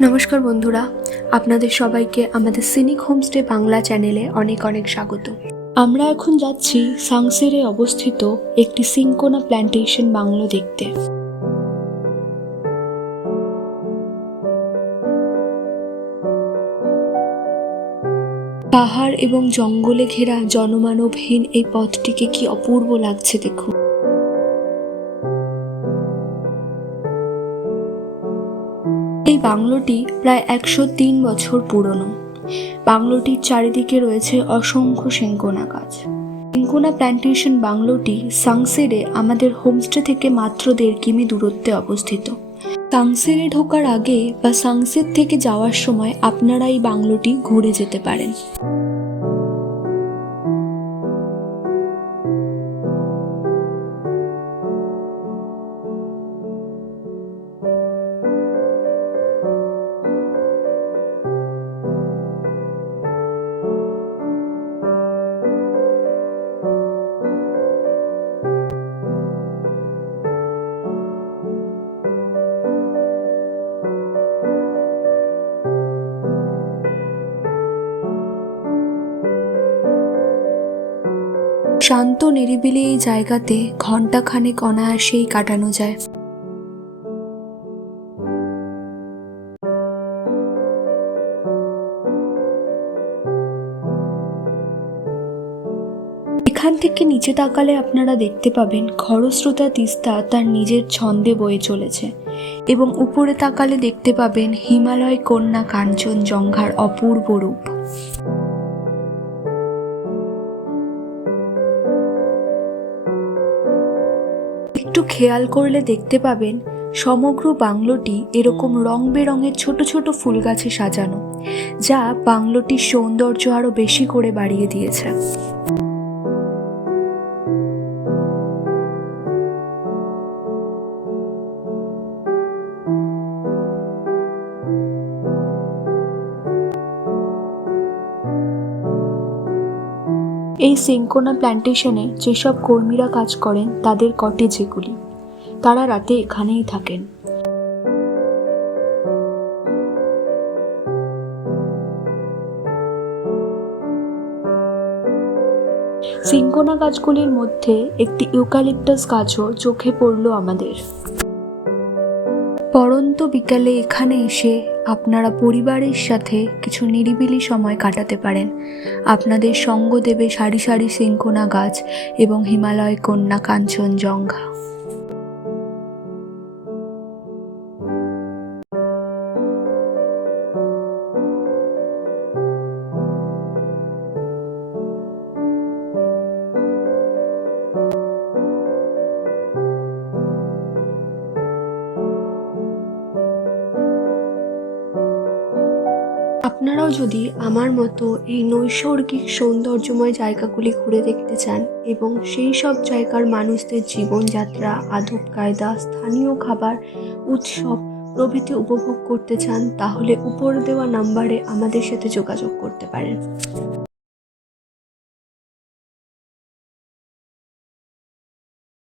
নমস্কার বন্ধুরা, আপনাদের সবাইকে আমাদের সিনিক হোমস্টে বাংলা চ্যানেলে অনেক অনেক স্বাগত। আমরা এখন যাচ্ছি সাংসেরে অবস্থিত একটি সিনকোনা প্ল্যান্টেশন বাংলো দেখতে। পাহাড় এবং জঙ্গলে ঘেরা জনমানবহীন এই পথটিকে কি অপূর্ব লাগছে দেখুন। এই বাংলোটি প্রায় 103 বছর পুরনো। বাংলোটির চারিদিকে রয়েছে অসংখ্য সিনকোনা গাছ। সিনকোনা প্ল্যান্টেশন বাংলোটি সাংসেরে আমাদের হোমস্টে থেকে মাত্র 1.5 কিমি দূরত্বে অবস্থিত। সাংসেরে ঢোকার আগে বা সাংসের থেকে যাওয়ার সময় আপনারা এই বাংলোটি ঘুরে যেতে পারেন। শান্ত নিরিবিলি এই জায়গাতে ঘন্টাখানেক অনায়াসেই কাটানো যায়। এখান থেকে নিচে তাকালে আপনারা দেখতে পাবেন খরস্রোতা তিস্তা তার নিজের ছন্দে বয়ে চলেছে এবং উপরে তাকালে দেখতে পাবেন হিমালয় কন্যা কাঞ্চনজঙ্ঘার অপূর্ব রূপ। একটু খেয়াল করলে দেখতে পাবেন সমগ্র বাংলোটি এরকম রং বেরঙের ছোট ছোট ফুল গাছে সাজানো, যা বাংলোটির সৌন্দর্য আরো বেশি করে বাড়িয়ে দিয়েছে। এই সিনকোনা প্ল্যান্টেশনে যেসব কর্মীরা কাজ করেন তাদের কটেজ এগুলি। তারা রাতে এখানেই থাকেন। সিনকোনা গাছগুলির মধ্যে একটি ইউক্যালিপটাস গাছও চোখে পড়ল আমাদের। পড়ন্ত বিকালে এখানে এসে আপনারা পরিবারের সাথে কিছু নিরিবিলি সময় কাটাতে পারেন। আপনাদের সঙ্গ দেবে সারি সারি সিনকোনা গাছ এবং হিমালয় কন্যা কাঞ্চনজঙ্ঘা। আপনারাও যদি আমার মতো এই নৈসর্গিক সৌন্দর্যময় জায়গাগুলি ঘুরে দেখতে চান এবং সেই সব জায়গার মানুষদের জীবনযাত্রা, আদব কায়দা, স্থানীয় খাবার, উৎসব প্রভৃতি উপভোগ করতে চান, তাহলে উপরে দেওয়া নাম্বারে আমাদের সাথে যোগাযোগ করতে পারেন।